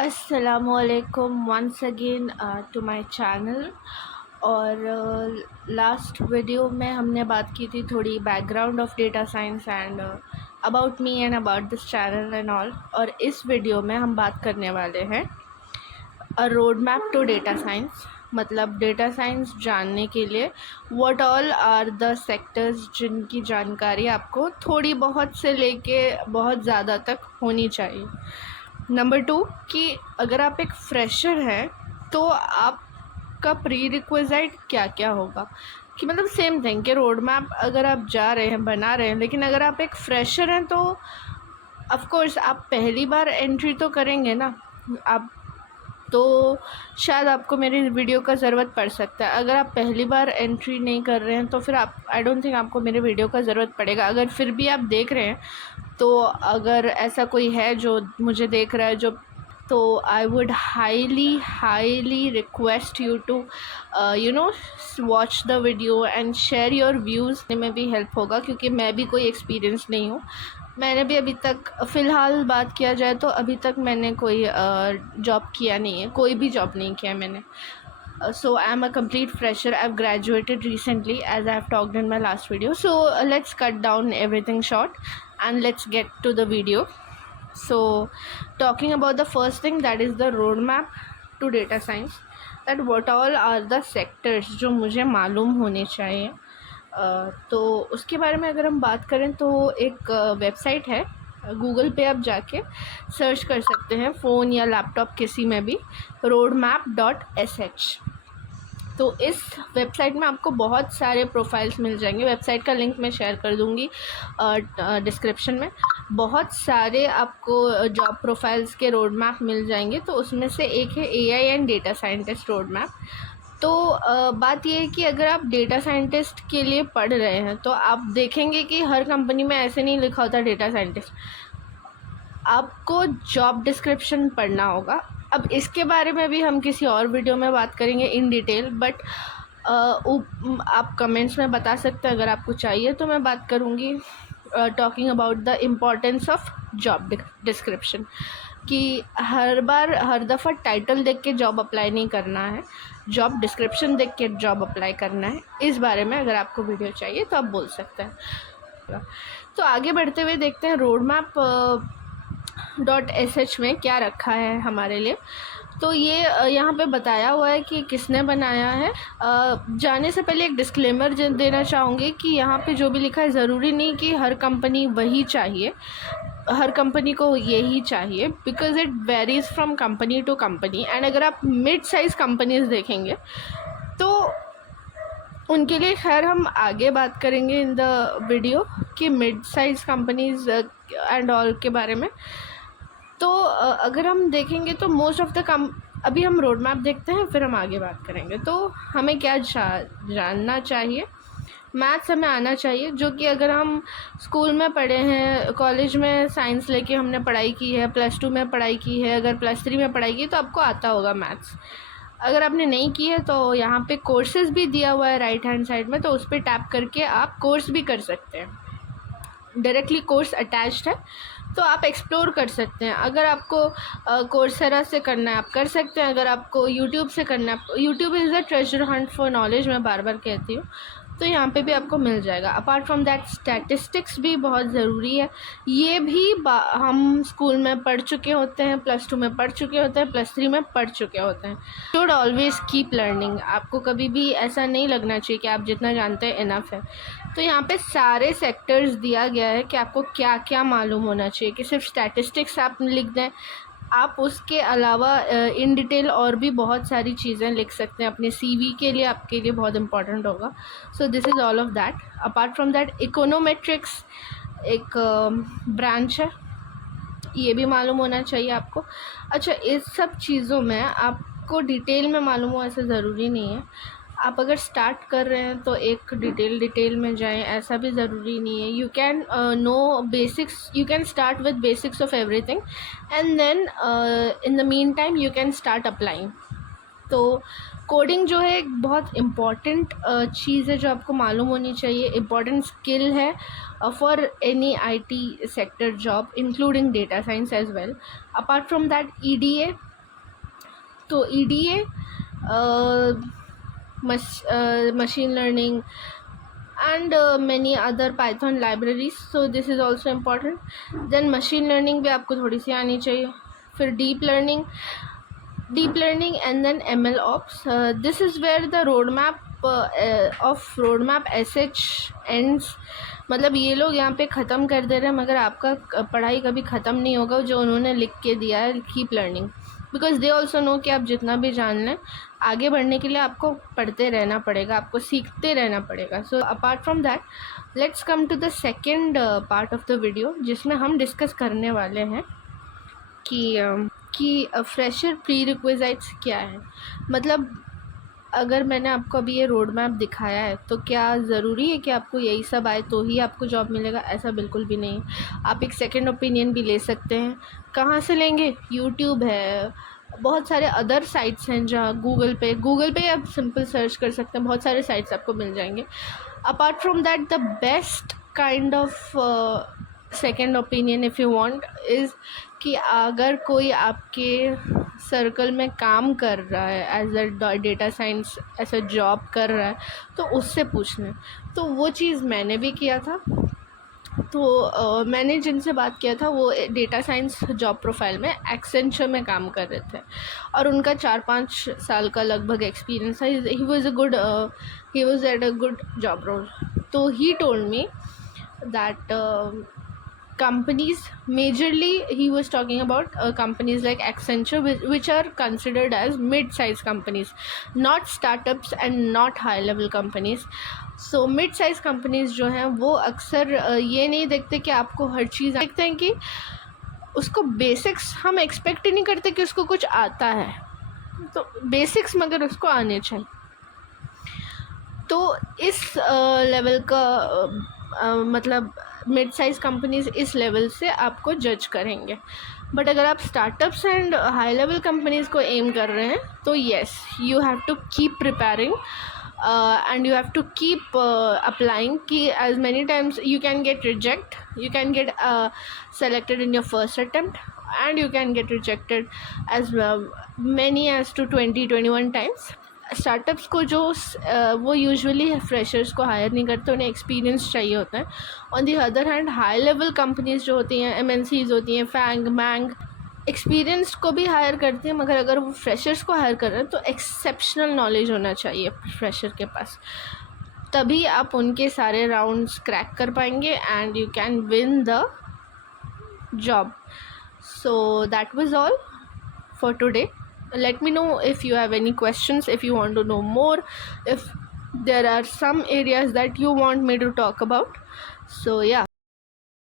Assalamualaikum once again to my channel। और last video में हमने बात की थी थोड़ी background of data science and about me and about this channel and all. और इस वीडियो में हम बात करने वाले हैं a road map to data science, मतलब डेटा साइंस जानने के लिए what all are the sectors जिनकी जानकारी आपको थोड़ी बहुत से लेके बहुत ज़्यादा तक होनी चाहिए। नंबर 2 कि अगर आप एक फ्रेशर हैं तो आपका प्री रिक्विज़ाइट क्या क्या होगा, कि मतलब सेम थिंग कि रोड मैप अगर आप जा रहे हैं बना रहे हैं, लेकिन अगर आप एक फ्रेशर हैं तो ऑफ कोर्स आप पहली बार एंट्री तो करेंगे ना आप, तो शायद आपको मेरी वीडियो का ज़रूरत पड़ सकता है। अगर आप पहली बार एंट्री नहीं कर रहे हैं तो फिर आप आई डोंट थिंक आपको मेरे वीडियो का ज़रूरत पड़ेगा। अगर फिर भी आप देख रहे हैं तो अगर ऐसा कोई है जो मुझे देख रहा है जो, तो I would highly request you to watch the video and share your views में भी हेल्प होगा, क्योंकि मैं भी कोई एक्सपीरियंस नहीं हूँ। मैंने भी अभी तक फ़िलहाल बात किया जाए तो अभी तक मैंने कोई जॉब किया नहीं है, कोई भी जॉब नहीं किया मैंने। So I'm a complete fresher. I've graduated recently, as I've talked in my last video. So let's cut down everything short and let's get to the video. So talking about the first thing, that is the roadmap to data science, that what all are the sectors जो मुझे मालूम होने चाहिए। तो उसके बारे में अगर हम बात करें तो एक वेबसाइट है, गूगल पे आप जाके सर्च कर सकते हैं, फ़ोन या लैपटॉप किसी में भी, roadmap.sh। तो इस वेबसाइट में आपको बहुत सारे प्रोफाइल्स मिल जाएंगे। वेबसाइट का लिंक मैं शेयर कर दूंगी डिस्क्रिप्शन में। बहुत सारे आपको जॉब प्रोफाइल्स के रोड मैप मिल जाएंगे, तो उसमें से एक है AI and data scientist road map. तो बात यह है कि अगर आप डेटा साइंटिस्ट के लिए पढ़ रहे हैं तो आप देखेंगे कि हर कंपनी में ऐसे नहीं लिखा होता डेटा साइंटिस्ट, आपको जॉब डिस्क्रिप्शन पढ़ना होगा। अब इसके बारे में भी हम किसी और वीडियो में बात करेंगे इन डिटेल, बट आप कमेंट्स में बता सकते हैं अगर आपको चाहिए तो मैं बात करूँगी talking about the importance of job description, कि हर बार हर दफ़ा टाइटल देख के जॉब अप्लाई नहीं करना है, जॉब डिस्क्रिप्शन देख के जॉब अप्लाई करना है। इस बारे में अगर आपको वीडियो चाहिए तो आप बोल सकते हैं। तो आगे बढ़ते हुए देखते हैं रोड मैप .sh में क्या रखा है हमारे लिए। तो ये यहाँ पे बताया हुआ है कि किसने बनाया है। जाने से पहले एक डिस्क्लेमर देना चाहूँगी कि यहाँ पे जो भी लिखा है ज़रूरी नहीं कि हर कंपनी वही चाहिए, हर कंपनी को यही चाहिए, because it varies from company to company. And अगर आप मिड साइज़ कंपनीज़ देखेंगे तो उनके लिए खैर हम आगे बात करेंगे इन द वीडियो कि mid size companies and all के बारे में। तो अगर हम देखेंगे तो मोस्ट ऑफ द अभी हम रोड मैप देखते हैं, फिर हम आगे बात करेंगे। तो हमें क्या जानना चाहिए, मैथ्स हमें आना चाहिए, जो कि अगर हम स्कूल में पढ़े हैं, कॉलेज में साइंस लेके हमने पढ़ाई की है, +2 में पढ़ाई की है, अगर +3 में पढ़ाई की तो आपको आता होगा मैथ्स। अगर आपने नहीं की है तो यहाँ पे कोर्सेज़ भी दिया हुआ है राइट हैंड साइड में, तो उस पर टैप करके आप कोर्स भी कर सकते हैं। डायरेक्टली कोर्स अटैच्ड है तो आप एक्सप्लोर कर सकते हैं। अगर आपको कोर्सेरा से करना है आप कर सकते हैं, अगर आपको यूट्यूब से करना है, YouTube is the treasure Hunt for knowledge, मैं बार बार कहती हूँ, तो यहाँ पे भी आपको मिल जाएगा। अपार्ट फ्रॉम दैट स्टैटिस्टिक्स भी बहुत ज़रूरी है, ये भी हम स्कूल में पढ़ चुके होते हैं, +2 में पढ़ चुके होते हैं, +3 में पढ़ चुके होते हैं। शुड ऑलवेज़ कीप लर्निंग, आपको कभी भी ऐसा नहीं लगना चाहिए कि आप जितना जानते हैं इनफ है। तो यहाँ पे सारे सेक्टर्स दिया गया है कि आपको क्या क्या मालूम होना चाहिए, कि सिर्फ स्टैटिस्टिक्स आप लिख दें, आप उसके अलावा इन डिटेल और भी बहुत सारी चीज़ें लिख सकते हैं अपने सीवी के लिए, आपके लिए बहुत इंपॉर्टेंट होगा। So this is all of that. Apart from that econometrics एक ब्रांच है, ये भी मालूम होना चाहिए आपको। अच्छा, इस सब चीज़ों में आपको डिटेल में मालूम हो ऐसा ज़रूरी नहीं है। आप अगर स्टार्ट कर रहे हैं तो एक डिटेल में जाएं, ऐसा भी ज़रूरी नहीं है। You can know basics, you can start with basics of everything and then in the mean time you can start applying. तो कोडिंग जो है एक बहुत इम्पॉर्टेंट चीज़ है जो आपको मालूम होनी चाहिए, इम्पॉर्टेंट स्किल है for any IT sector job including data science as well. Apart from that EDA तो EDA, machine learning, and many other Python libraries, so this is also important. Then machine learning भी आपको थोड़ी सी आनी चाहिए. फिर deep learning and then ML ops. This is where the roadmap roadmap SH ends. मतलब ये लोग यहाँ पे ख़त्म कर दे रहे हैं, मगर आपका पढ़ाई कभी ख़त्म नहीं होगा जो उन्होंने लिख के दिया है. Keep learning, because they also know कि आप जितना भी जान लें, आगे बढ़ने के लिए आपको पढ़ते रहना पड़ेगा, आपको सीखते रहना पड़ेगा. So apart from that, let's come to the second part of the video, जिसमें हम डिस्कस करने वाले हैं कि फ्रेशर प्री रिक्विजिट्स क्या है. मतलब अगर मैंने आपको अभी ये रोड मैप दिखाया है तो क्या ज़रूरी है कि आपको यही सब आए तो ही आपको जॉब मिलेगा? ऐसा बिल्कुल भी नहीं. आप एक सेकंड ओपिनियन भी ले सकते हैं. कहाँ से लेंगे? यूट्यूब है, बहुत सारे अदर साइट्स हैं जहाँ गूगल पे आप सिंपल सर्च कर सकते हैं, बहुत सारे साइट्स आपको मिल जाएंगे. Apart from that, the best kind of second opinion if you want is कि अगर कोई आपके सर्कल में काम कर रहा है एज अ डेटा साइंस, ऐसा जॉब कर रहा है, तो उससे पूछना. तो वो चीज़ मैंने भी किया था. तो मैंने जिनसे बात किया था वो डेटा साइंस जॉब प्रोफाइल में एक्सेंचर में काम कर रहे थे और उनका 4-5 साल का लगभग एक्सपीरियंस था. He was at a good job role. तो he told me that companies, majorly he was talking about companies like Accenture, which are considered as mid-size companies, not startups and not high-level companies. So mid-size companies जो हैं वो अक्सर ये नहीं देखते कि आपको हर चीज़, देखते हैं कि उसको बेसिक्स, हम एक्सपेक्ट ही नहीं करते कि उसको कुछ आता है, तो बेसिक्स मगर उसको आने चाहिए. तो इस लेवल का मतलब मिड साइज़ कंपनीज़ इस लेवल से आपको जज करेंगे. बट अगर आप startups and high level companies को एम कर रहे हैं तो yes, you have to keep preparing and you have to keep applying कि as many times you can get you can get selected in your first attempt and you can get rejected as many as to 20-21 times. Startups को जो वो usually freshers को higher नहीं करते, उन्हें experience चाहिए होता है. On the other hand, high level companies जो होती हैं, MNCs होती हैं, फैंग मैंग, एक्सपीरियंस को भी हायर करती हैं, मगर अगर वो फ्रेशर्स को हायर कर रहे हैं तो एक्सेप्शनल नॉलेज होना चाहिए फ्रेशर के पास, तभी आप उनके सारे राउंड्स क्रैक कर पाएंगे and you can win the job. So that was all for today. Let me know if you have any questions, if you want to know more, if there are some areas that you want me to talk about. So yeah.